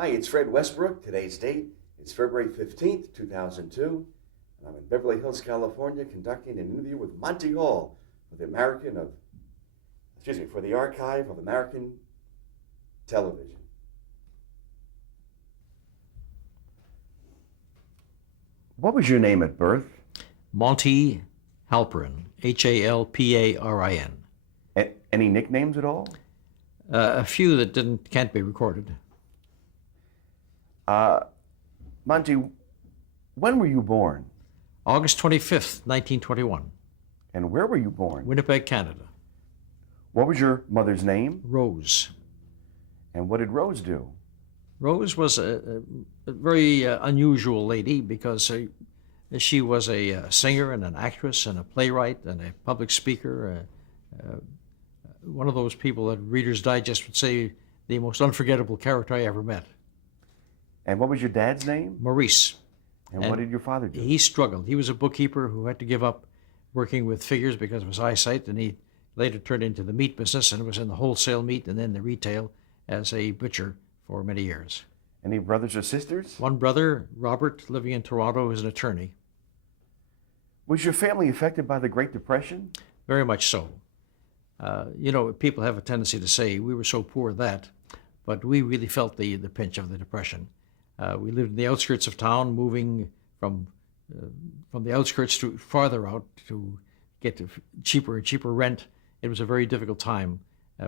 Hi, it's Fred Westbrook. Today's date is February 15th, 2002. And I'm in Beverly Hills, California, conducting an interview with Monty Hall for for the Archive of American Television. What was your name at birth? Monty Halperin, Halparin. Any nicknames at all? A few that can't be recorded. Monty, when were you born? August 25th, 1921, And where were you born? Winnipeg, Canada. What was your mother's name? Rose. And what did Rose do? Rose was a very unusual lady because she was a singer and an actress and a playwright and a public speaker. One of those people that Reader's Digest would say the most unforgettable character I ever met. And what was your dad's name? Maurice. And what did your father do? He struggled. He was a bookkeeper who had to give up working with figures because of his eyesight, and he later turned into the meat business and was in the wholesale meat and then the retail as a butcher for many years. Any brothers or sisters? One brother, Robert, living in Toronto, is an attorney. Was your family affected by the Great Depression? Very much so. People have a tendency to say we were so poor but we really felt the pinch of the Depression. We lived in the outskirts of town, moving from the outskirts to farther out to get to cheaper and cheaper rent. It was a very difficult time.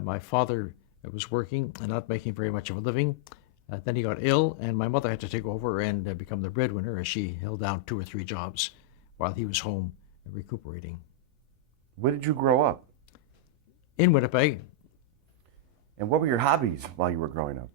My father was working and not making very much of a living. Then he got ill, and my mother had to take over and become the breadwinner as she held down 2 or 3 jobs while he was home recuperating. Where did you grow up? In Winnipeg. And what were your hobbies while you were growing up?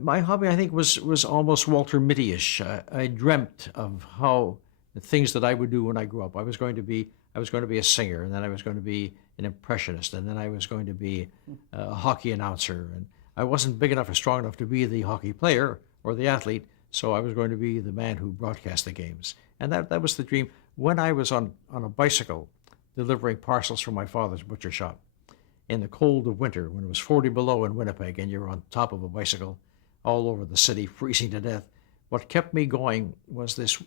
My hobby, I think, was almost Walter Mitty-ish. I dreamt of how the things that I would do when I grew up. I was going to be a singer, and then I was going to be an impressionist, and then I was going to be a hockey announcer. And I wasn't big enough or strong enough to be the hockey player or the athlete, so I was going to be the man who broadcast the games. And that was the dream. When I was on a bicycle delivering parcels from my father's butcher shop in the cold of winter when it was 40 below in Winnipeg and you're on top of a bicycle all over the city, freezing to death, what kept me going was this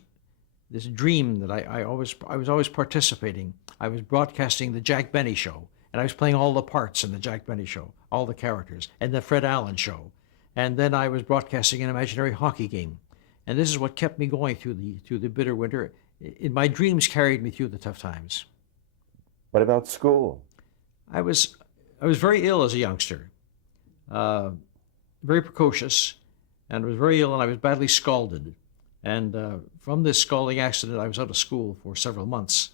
dream that I was always participating. I was broadcasting the Jack Benny Show, and I was playing all the parts in the Jack Benny Show, all the characters, and the Fred Allen Show. And then I was broadcasting an imaginary hockey game. And this is what kept me going through the bitter winter. My dreams carried me through the tough times. What about school? I was very ill as a youngster, very precocious, and was very ill, and I was badly scalded. And from this scalding accident, I was out of school for several months.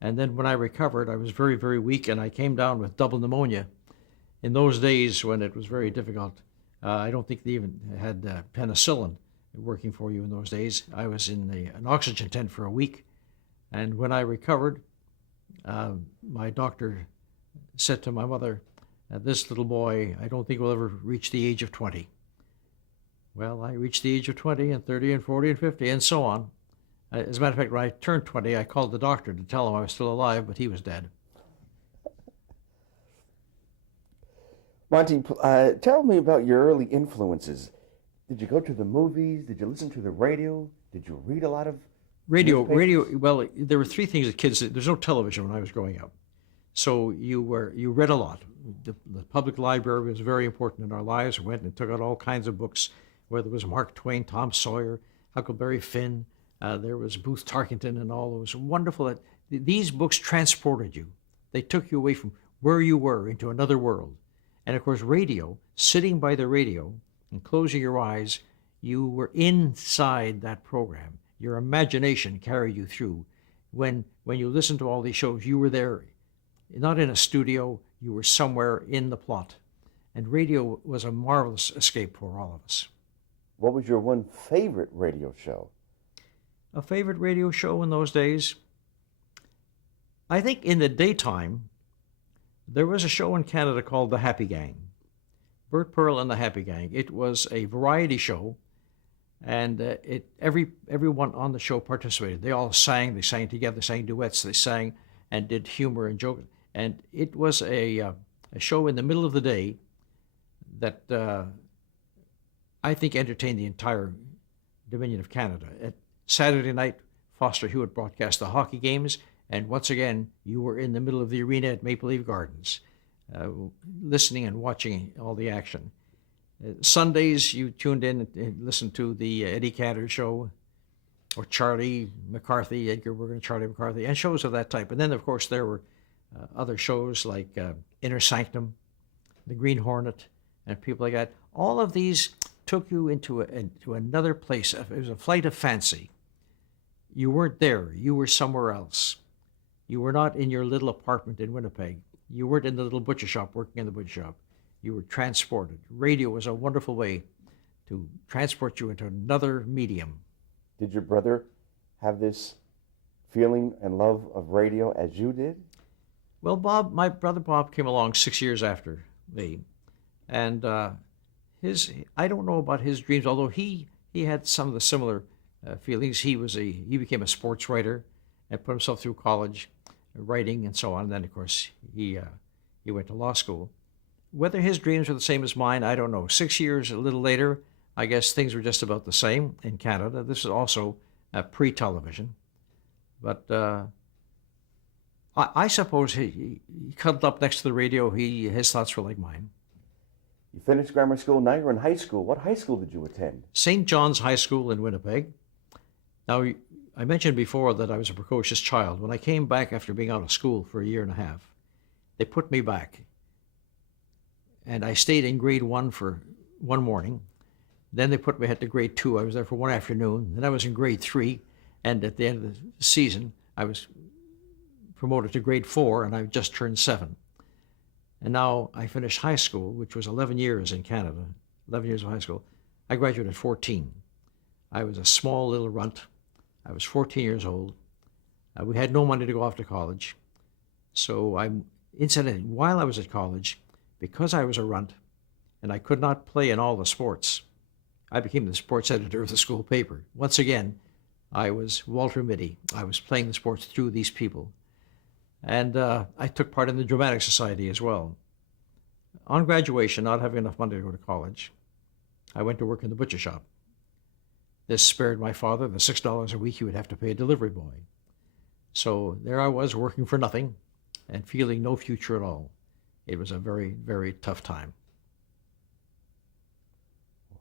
And then when I recovered, I was very, very weak, and I came down with double pneumonia. In those days when it was very difficult, I don't think they even had penicillin working for you in those days. I was in an oxygen tent for a week. And when I recovered, my doctor said to my mother, this little boy, I don't think will ever reach the age of 20. Well, I reached the age of 20 and 30 and 40 and 50 and so on. As a matter of fact, when I turned 20, I called the doctor to tell him I was still alive, but he was dead. Monty, tell me about your early influences. Did you go to the movies? Did you listen to the radio? Did you read a lot of Radio. newspapers? Well, there were 3 things that kids did. There's no television when I was growing up. So you read a lot. The public library was very important in our lives. We went and took out all kinds of books, whether it was Mark Twain, Tom Sawyer, Huckleberry Finn. There was Booth Tarkington and all those wonderful. These books transported you. They took you away from where you were into another world. And of course, radio, sitting by the radio and closing your eyes, you were inside that program. Your imagination carried you through. When you listened to all these shows, you were there. Not in a studio, you were somewhere in the plot. And radio was a marvelous escape for all of us. What was your one favorite radio show? A favorite radio show in those days? I think in the daytime, there was a show in Canada called The Happy Gang. Bert Pearl and the Happy Gang. It was a variety show, and everyone on the show participated. They all sang. They sang together. They sang duets. They sang and did humor and jokes. And it was a show in the middle of the day that I think, entertained the entire Dominion of Canada. At Saturday night, Foster Hewitt broadcast the hockey games, and once again, you were in the middle of the arena at Maple Leaf Gardens, listening and watching all the action. Sundays, you tuned in and listened to the Eddie Cantor show, or Charlie McCarthy, Edgar Bergen, Charlie McCarthy, and shows of that type. And then, of course, there were other shows like Inner Sanctum, The Green Hornet, and people like that. All of these took you into another place. It was a flight of fancy. You weren't there. You were somewhere else. You were not in your little apartment in Winnipeg. You weren't in the little butcher shop working in the butcher shop. You were transported. Radio was a wonderful way to transport you into another medium. Did your brother have this feeling and love of radio as you did? Well, my brother Bob came along 6 years after me, and I don't know about his dreams, although he had some of the similar feelings. He became a sports writer and put himself through college, writing and so on. And then, of course, he went to law school. Whether his dreams were the same as mine, I don't know. 6 years, a little later, I guess things were just about the same in Canada. This is also pre-television. But I suppose he cuddled up next to the radio. His thoughts were like mine. You finished grammar school, now you're in high school. What high school did you attend? St. John's High School in Winnipeg. Now, I mentioned before that I was a precocious child. When I came back after being out of school for a year and a half, they put me back. And I stayed in grade 1 for one morning. Then they put me ahead to grade 2. I was there for one afternoon. Then I was in grade 3. And at the end of the season, I was promoted to grade 4, and I just turned 7. And now I finished high school, which was 11 years in Canada, 11 years of high school. I graduated at 14. I was a small little runt. I was 14 years old. We had no money to go off to college. So incidentally, while I was at college, because I was a runt and I could not play in all the sports, I became the sports editor of the school paper. Once again, I was Walter Mitty. I was playing the sports through these people. And I took part in the Dramatic Society as well. On graduation, not having enough money to go to college, I went to work in the butcher shop. This spared my father the $6 a week he would have to pay a delivery boy. So there I was working for nothing and feeling no future at all. It was a very, very tough time.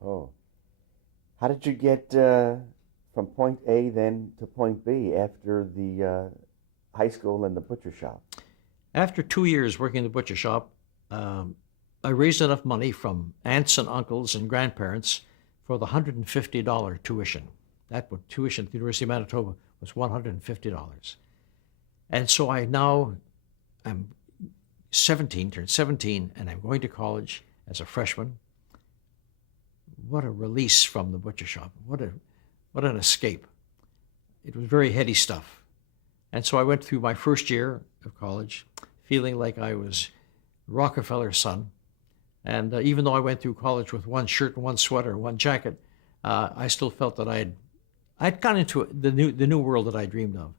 Oh. How did you get from point A then to point B after the high school and the butcher shop? After 2 years working in the butcher shop, I raised enough money from aunts and uncles and grandparents for the $150 tuition. That tuition at the University of Manitoba was $150. And so I now am 17, turned 17, and I'm going to college as a freshman. What a release from the butcher shop. What an escape. It was very heady stuff. And so I went through my first year of college feeling like I was Rockefeller's son. And even though I went through college with one shirt and one sweater and one jacket, I still felt that I'd gone into the new world that I dreamed of.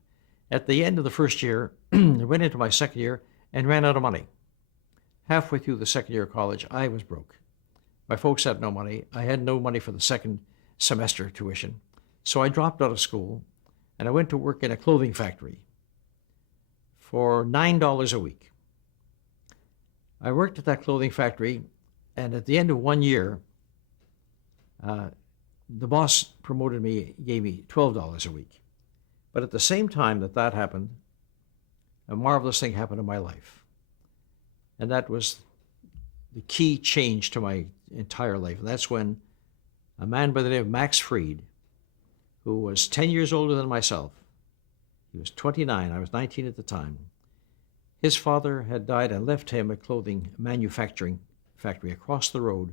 At the end of the first year, I went into my second year and ran out of money. Halfway through the second year of college, I was broke. My folks had no money. I had no money for the second semester tuition. So I dropped out of school and I went to work in a clothing factory for $9 a week. I worked at that clothing factory, and at the end of 1 year, the boss promoted me, gave me $12 a week. But at the same time that happened, a marvelous thing happened in my life. And that was the key change to my entire life. And that's when a man by the name of Max Fried, who was 10 years older than myself, he was 29, I was 19 at the time. His father had died and left him a clothing manufacturing factory across the road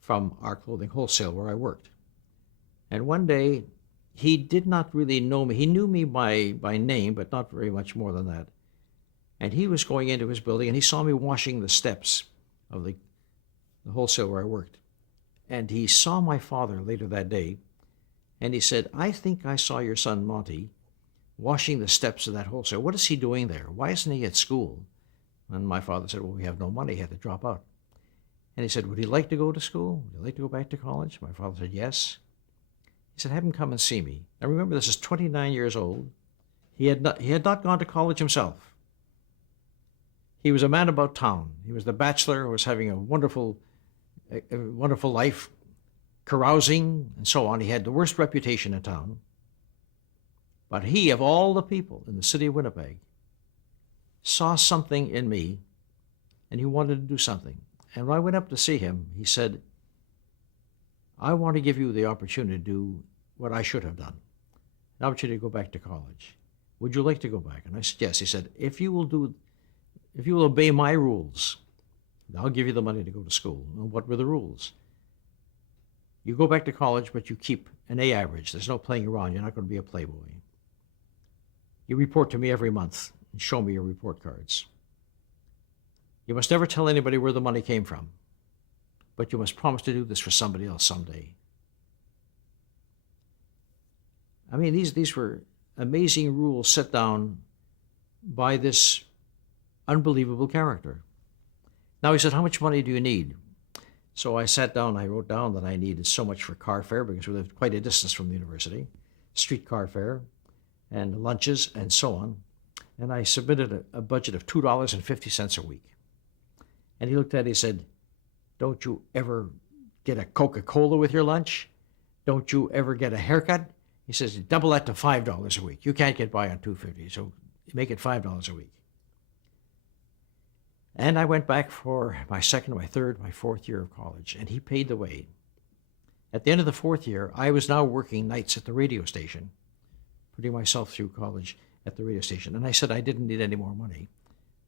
from our clothing wholesale where I worked. And one day, he did not really know me. He knew me by name, but not very much more than that. And he was going into his building, and he saw me washing the steps of the wholesale where I worked. And he saw my father later that day, and he said, "I think I saw your son Monty washing the steps of that wholesale. What is he doing there? Why isn't he at school?" And my father said, "Well, we have no money. He had to drop out." And he said, would he like to go to school? Would he like to go back to college? My father said, yes. He said, have him come and see me. Now remember, this is 29 years old. He had not gone to college himself. He was a man about town. He was the bachelor who was having a wonderful life, carousing and so on. He had the worst reputation in town. But he, of all the people in the city of Winnipeg, saw something in me, and he wanted to do something. And when I went up to see him, he said, I want to give you the opportunity to do what I should have done, an opportunity to go back to college. Would you like to go back? And I said, yes. He said, if you will obey my rules, I'll give you the money to go to school. And what were the rules? You go back to college, but you keep an A average. There's no playing around. You're not going to be a playboy. You report to me every month and show me your report cards. You must never tell anybody where the money came from, but you must promise to do this for somebody else someday. I mean, these were amazing rules set down by this unbelievable character. Now he said, how much money do you need? So I sat down, I wrote down that I needed so much for car fare because we lived quite a distance from the university, street car fare and lunches and so on. And I submitted a budget of $2.50 a week. And he looked at it, he said, don't you ever get a Coca-Cola with your lunch? Don't you ever get a haircut? He says, double that to $5 a week. You can't get by on $2.50, so make it $5 a week. And I went back for my second, my third, my fourth year of college, and he paid the way. At the end of the fourth year, I was now working nights at the radio station, putting myself through college at the radio station. And I said I didn't need any more money,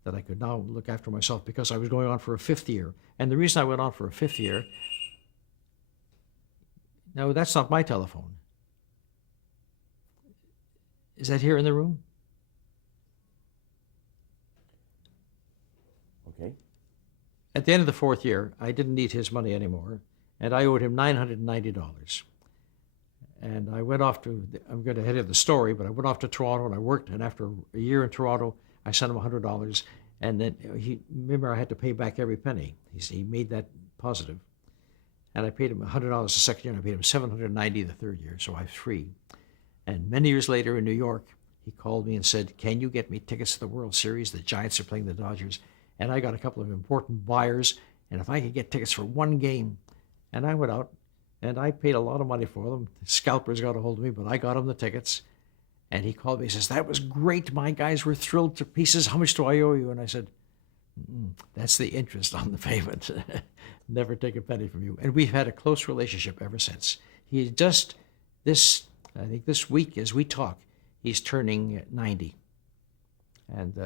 that I could now look after myself because I was going on for a fifth year. And the reason I went on for a fifth year, no, that's not my telephone. Is that here in the room? Okay. At the end of the fourth year, I didn't need his money anymore, and I owed him $990. And I went off to, I'm going to head of the story, but I went off to Toronto and I worked, and after a year in Toronto, I sent him $100, and then remember I had to pay back every penny. He made that positive. And I paid him $100 the second year, and I paid him $790 the third year, so I was free. And many years later in New York, he called me and said, can you get me tickets to the World Series? The Giants are playing the Dodgers. And I got a couple of important buyers, and if I could get tickets for one game. And I went out, and I paid a lot of money for them. The scalpers got a hold of me, but I got him the tickets. And he called me, he says, that was great. My guys were thrilled to pieces. How much do I owe you? And I said, that's the interest on the payment. Never take a penny from you. And we've had a close relationship ever since. He just, I think this week as we talk, he's turning 90. And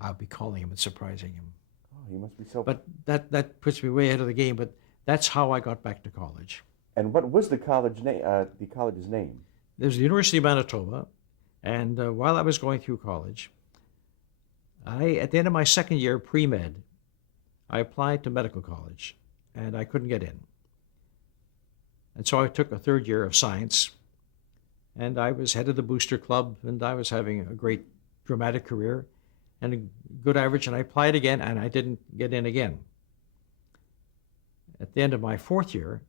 I'll be calling him and surprising him. Oh, he must be so... But that puts me way ahead of the game, but that's how I got back to college. And what was the college's name? There's the University of Manitoba, and while I was going through college, at the end of my second year, pre-med, I applied to medical college, and I couldn't get in. And so I took a third year of science, and I was head of the booster club, and I was having a great dramatic career and a good average, and I applied again, and I didn't get in again. At the end of my fourth year,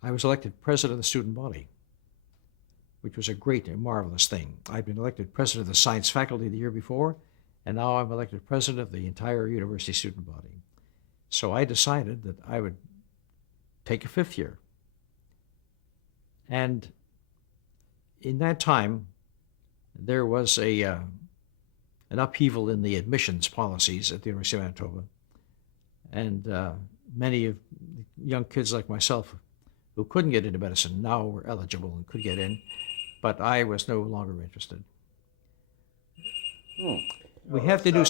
I was elected president of the student body, which was a great and marvelous thing. I'd been elected president of the science faculty the year before, and now I'm elected president of the entire university student body. So I decided that I would take a fifth year. And in that time, there was an upheaval in the admissions policies at the University of Manitoba. And many of young kids like myself who couldn't get into medicine now were eligible and could get in, but I was no longer interested. We have to do...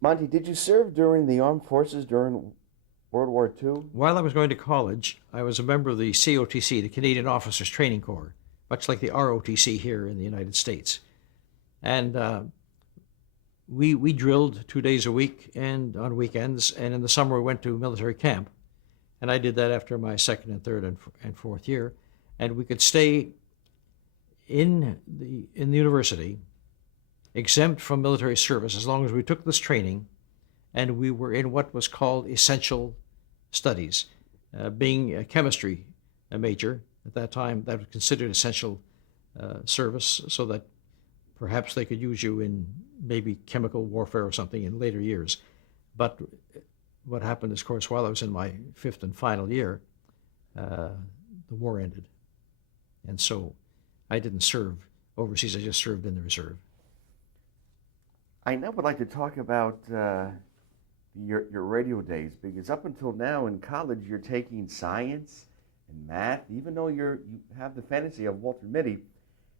Monty, did you serve during the armed forces during World War II? While I was going to college, I was a member of the COTC, the Canadian Officers Training Corps, much like the ROTC here in the United States. And we drilled 2 days a week and on weekends, and in the summer we went to military camp. And I did that after my second and third and fourth year. And we could stay in the university exempt from military service as long as we took this training and we were in what was called essential studies. Being a chemistry major at that time, that was considered essential service, so that perhaps they could use you in maybe chemical warfare or something in later years. But what happened is, of course, while I was in my fifth and final year, the war ended. And so I didn't serve overseas, I just served in the reserve. I now would like to talk about your radio days, because up until now in college you're taking science and math, even though you have the fantasy of Walter Mitty.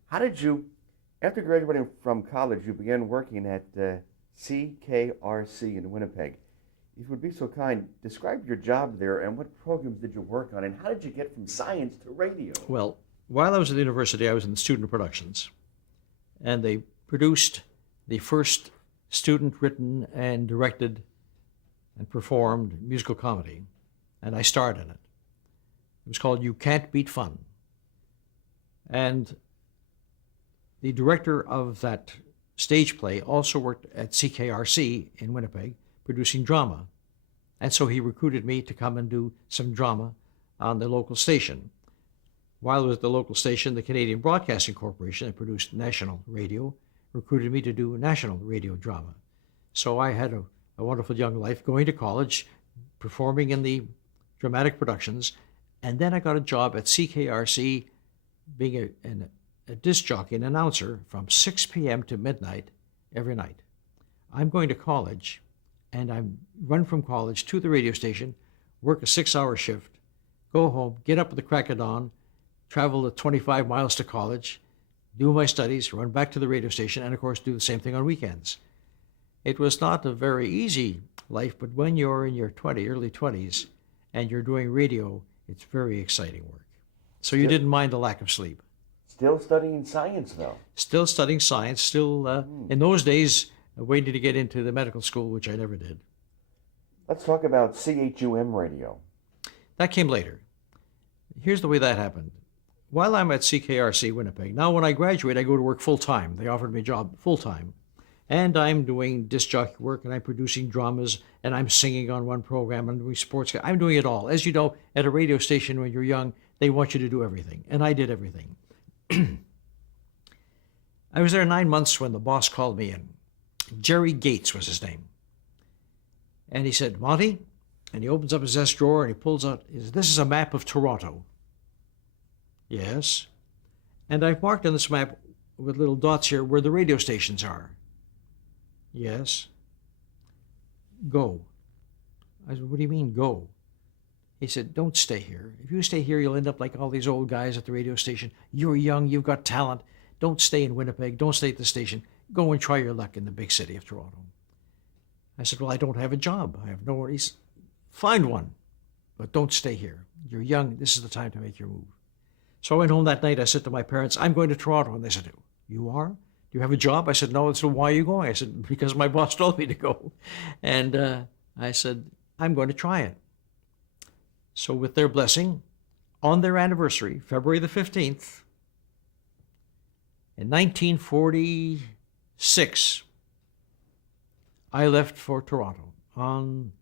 How did you, after graduating from college, you began working at CKRC in Winnipeg? If you would be so kind, describe your job there and what programs did you work on, and how did you get from science to radio? Well, while I was at the university, I was in the student productions, and they produced the first student-written and directed and performed musical comedy, and I starred in it. It was called You Can't Beat Fun. And the director of that stage play also worked at CKRC in Winnipeg, producing drama. And so he recruited me to come and do some drama on the local station. While I was at the local station, the Canadian Broadcasting Corporation, that produced national radio, recruited me to do national radio drama. So I had a wonderful young life, going to college, performing in the dramatic productions, and then I got a job at CKRC being a disc jockey and announcer from 6 p.m. to midnight every night. I'm going to college, and I run from college to the radio station, work a 6-hour shift, go home, get up at the crack of dawn, travel the 25 miles to college, do my studies, run back to the radio station, and of course do the same thing on weekends. It was not a very easy life, but when you're in your early 20s, and you're doing radio, it's very exciting work. So you didn't mind the lack of sleep. Still studying science, though? Still studying science, still, in those days, waiting to get into the medical school, which I never did. Let's talk about CHUM radio. That came later. Here's the way that happened. While I'm at CKRC Winnipeg, now when I graduate, I go to work full-time. They offered me a job full-time. And I'm doing disc jockey work, and I'm producing dramas, and I'm singing on one program, and I'm doing sports. I'm doing it all. As you know, at a radio station when you're young, they want you to do everything, and I did everything. I was there 9 months when the boss called me in. Jerry Gates was his name. And he said, Monty, and he opens up his desk drawer, and he pulls out, this is a map of Toronto. Yes. And I've marked on this map with little dots here where the radio stations are. Yes. Go. I said, what do you mean, go? He said, don't stay here. If you stay here, you'll end up like all these old guys at the radio station. You're young, you've got talent. Don't stay in Winnipeg. Don't stay at the station. Go and try your luck in the big city of Toronto. I said, well, I don't have a job. I have nowhere. He said, find one, but don't stay here. You're young. This is the time to make your move. So I went home that night. I said to my parents, I'm going to Toronto. And they said, you are? Do you have a job? I said, no. They said, why are you going? I said, because my boss told me to go. And I said, I'm going to try it. So with their blessing, on their anniversary, February the 15th, in 1946, I left for Toronto on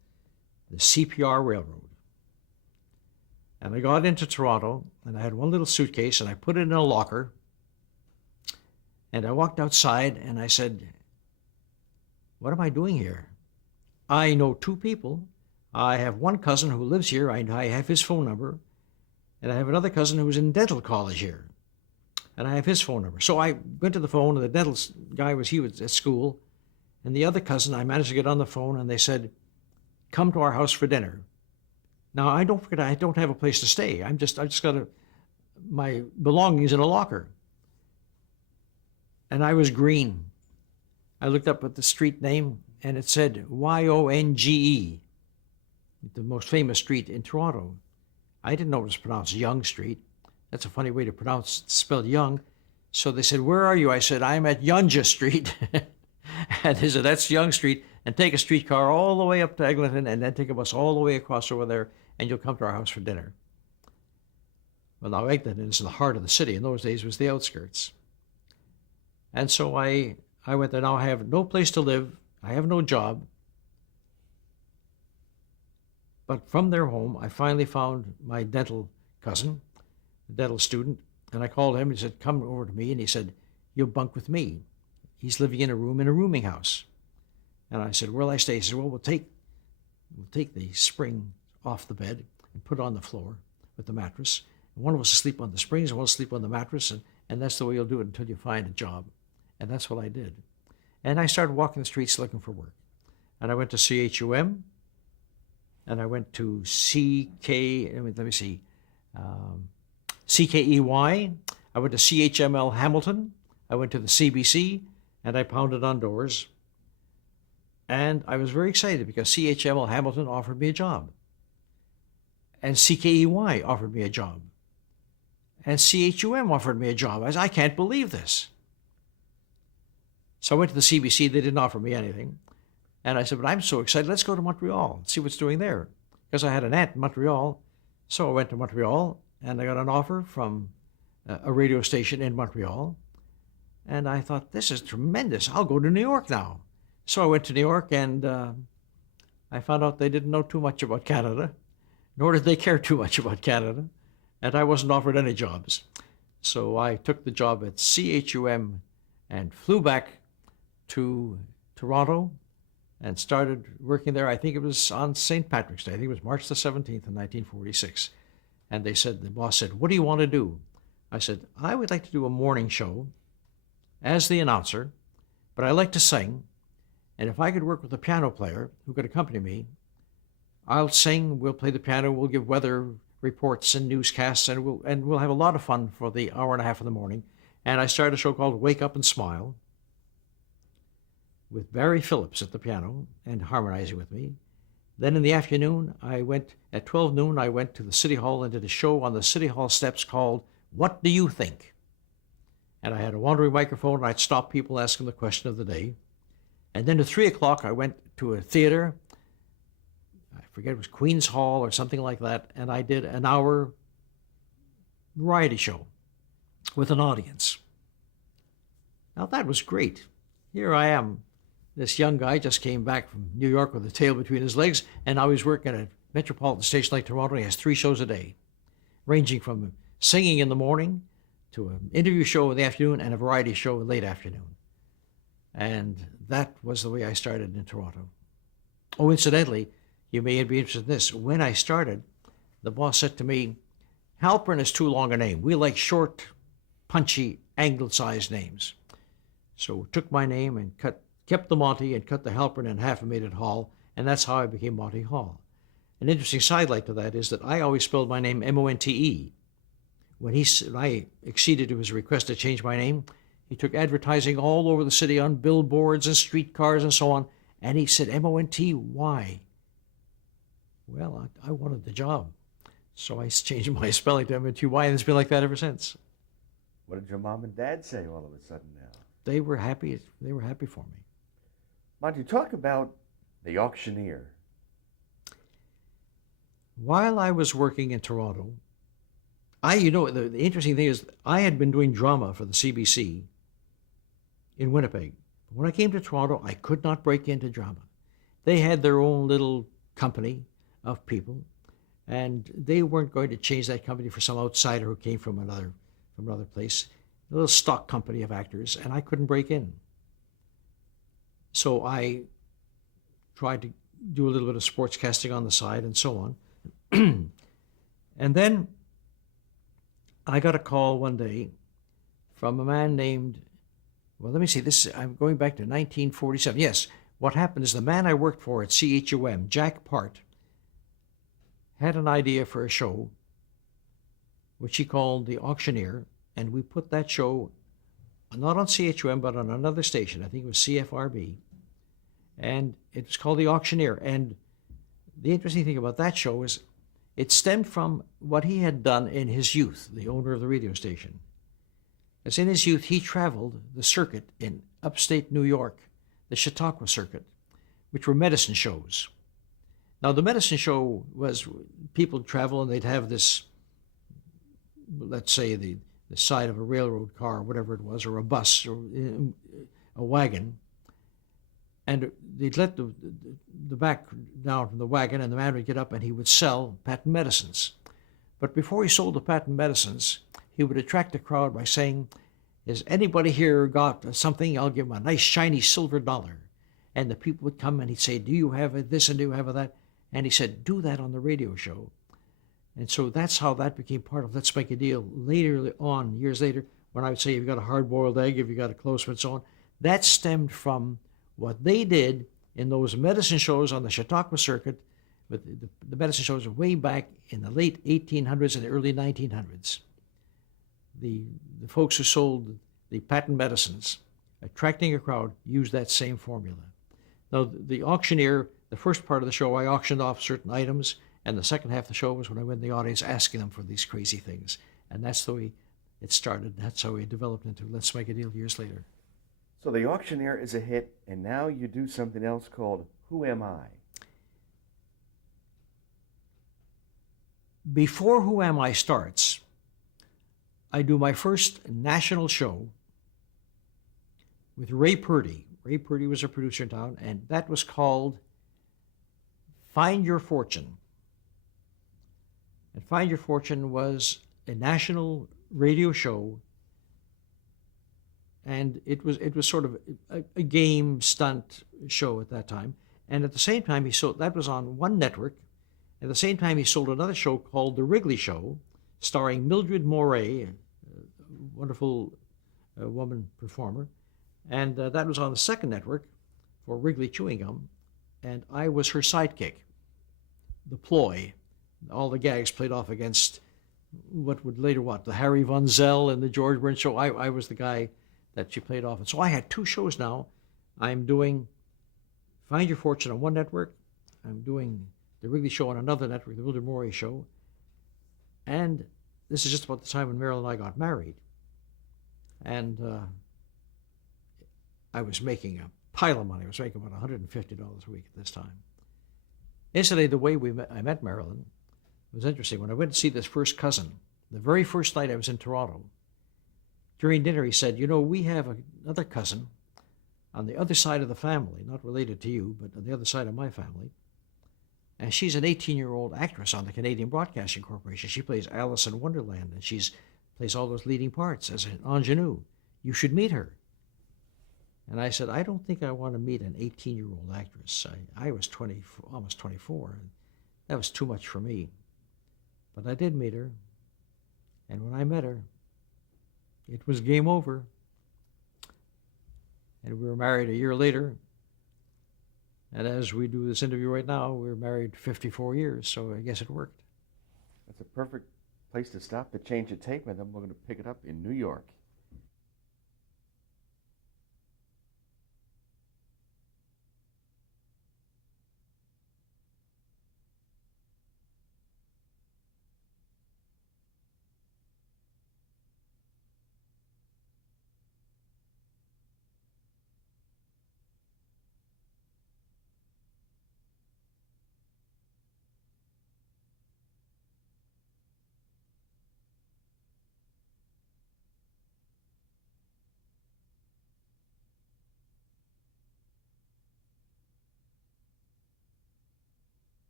the CPR Railroad. And I got into Toronto, and I had one little suitcase, and I put it in a locker. And I walked outside, and I said, what am I doing here? I know 2 people. I have one cousin who lives here. I have his phone number. And I have another cousin who's in dental college here. And I have his phone number. So I went to the phone, and the dental guy was at school. And the other cousin, I managed to get on the phone, and they said, come to our house for dinner. Now, I don't have a place to stay. I just got my belongings in a locker. And I was green. I looked up at the street name, and it said Yonge, the most famous street in Toronto. I didn't know it was pronounced Yonge Street. That's a funny way to spell young. So they said, where are you? I said, I'm at Yonge Street. And they said, that's Yonge Street, and take a streetcar all the way up to Eglinton, and then take a bus all the way across over there, and you'll come to our house for dinner. Well, now Eglinton is in the heart of the city. In those days, it was the outskirts. And so I I went there. Now I have no place to live. I have no job. But from their home, I finally found my dental cousin, a dental student, and I called him and he said, come over to me. And he said, you'll bunk with me. He's living in a room in a rooming house. And I said, where'll I stay? He said, well, we'll take the spring off the bed and put it on the floor with the mattress. And one of us will sleep on the springs and one will sleep on the mattress, and that's the way you'll do it until you find a job. And that's what I did. And I started walking the streets looking for work. And I went to CHUM, and I went to CKEY. I went to CHML Hamilton. I went to the CBC, and I pounded on doors. And I was very excited because CHML Hamilton offered me a job. And CKEY offered me a job. And CHUM offered me a job. I said, I can't believe this. So I went to the CBC. They didn't offer me anything. And I said, but I'm so excited. Let's go to Montreal and see what's doing there. Because I had an aunt in Montreal. So I went to Montreal, and I got an offer from a radio station in Montreal. And I thought, this is tremendous. I'll go to New York now. So I went to New York, and I found out they didn't know too much about Canada, nor did they care too much about Canada. And I wasn't offered any jobs. So I took the job at CHUM and flew back to Toronto and started working there. I think it was on St. Patrick's Day. I think it was March the 17th in 1946. And the boss said, what do you want to do? I said, I would like to do a morning show as the announcer, but I like to sing. And if I could work with a piano player who could accompany me, I'll sing, we'll play the piano, we'll give weather reports and newscasts, and we'll have a lot of fun for the hour and a half in the morning. And I started a show called Wake Up and Smile with Barry Phillips at the piano and harmonizing with me. Then in the afternoon, at 12 noon, I went to the City Hall and did a show on the City Hall steps called What Do You Think? And I had a wandering microphone, and I'd stop people, ask them the question of the day. And then at 3 o'clock, I went to a theater. I forget, it was Queen's Hall or something like that, and I did an hour variety show with an audience. Now that was great. Here I am, this young guy just came back from New York with a tail between his legs, and now he's working at a metropolitan station like Toronto. He has 3 shows a day, ranging from singing in the morning to an interview show in the afternoon and a variety show in late afternoon. And that was the way I started in Toronto. Oh, incidentally, you may be interested in this. When I started, the boss said to me, Halpern is too long a name. We like short, punchy, anglicized names. So took my name and kept the Monty and cut the Halpern in half and made it Hall, and that's how I became Monty Hall. An interesting sidelight to that is that I always spelled my name M-O-N-T-E. When I acceded to his request to change my name, he took advertising all over the city on billboards and streetcars and so on, and he said M-O-N-T-Y. Well, I wanted the job, so I changed my spelling to M-O-N-T-Y, and it's been like that ever since. What did your mom and dad say all of a sudden now? They were happy. They were happy for me. Monty, talk about the auctioneer. While I was working in Toronto, the interesting thing is I had been doing drama for the CBC in Winnipeg. When I came to Toronto, I could not break into drama. They had their own little company of people, and they weren't going to change that company for some outsider who came from another place, a little stock company of actors, and I couldn't break in. So I tried to do a little bit of sportscasting on the side and so on. And then I got a call one day from a man named, well, let me see, I'm going back to 1947. Yes, what happened is the man I worked for at CHUM, Jack Part, had an idea for a show which he called The Auctioneer, and we put that show not on CHUM, but on another station. I think it was CFRB, and it was called The Auctioneer. And the interesting thing about that show is it stemmed from what he had done in his youth, the owner of the radio station. As in his youth, he traveled the circuit in upstate New York, the Chautauqua circuit, which were medicine shows. Now, the medicine show was people travel and they'd have this, let's say, the side of a railroad car, or whatever it was, or a bus, or a wagon, and they'd let the back down from the wagon, and the man would get up and he would sell patent medicines. But before he sold the patent medicines, he would attract the crowd by saying, "Has anybody here got something? I'll give him a nice shiny silver dollar." And the people would come and he'd say, "Do you have this and do you have that?" And he said, "Do that on the radio show." And so that's how that became part of Let's Make a Deal later on, years later, when I would say, "You've got a hard-boiled egg, if you got a close one," and so on. That stemmed from what they did in those medicine shows on the Chautauqua circuit, with the medicine shows way back in the late 1800s and the early 1900s. The folks who sold the patent medicines, attracting a crowd, used that same formula. Now, the auctioneer, the first part of the show, I auctioned off certain items, and the second half of the show was when I went in the audience asking them for these crazy things. And that's the way it started. That's how it developed into Let's Make a Deal years later. So the auctioneer is a hit, and now you do something else called Who Am I? Before Who Am I starts, I do my first national show with Ray Purdy. Ray Purdy was a producer in town, and that was called Find Your Fortune. And Find Your Fortune was a national radio show, and it was sort of a game stunt show at that time. And at the same time, that was on one network. At the same time, he sold another show called The Wrigley Show, starring Mildred Moray, a wonderful woman performer. And that was on the second network for Wrigley Chewing Gum. And I was her sidekick, the ploy. All the gags played off against what would later the Harry Von Zell and the George Burns Show. I was the guy that she played off. And so I had two shows now. I'm doing Find Your Fortune on one network. I'm doing The Wrigley Show on another network, the Mildred Moray Show. And this is just about the time when Marilyn and I got married. And I was making a pile of money. I was making about $150 a week at this time. Incidentally, the way I met Marilyn was interesting. When I went to see this first cousin, the very first night I was in Toronto, during dinner he said, "We have another cousin on the other side of the family, not related to you, but on the other side of my family. And she's an 18-year-old actress on the Canadian Broadcasting Corporation. She plays Alice in Wonderland, and she plays all those leading parts as an ingenue. You should meet her." And I said, "I don't think I want to meet an 18-year-old actress. I was almost 24, and that was too much for me." But I did meet her, and when I met her, it was game over. And we were married a year later. And as we do this interview right now, we're married 54 years, so I guess it worked. That's a perfect place to stop to change the tape, and then we're going to pick it up in New York.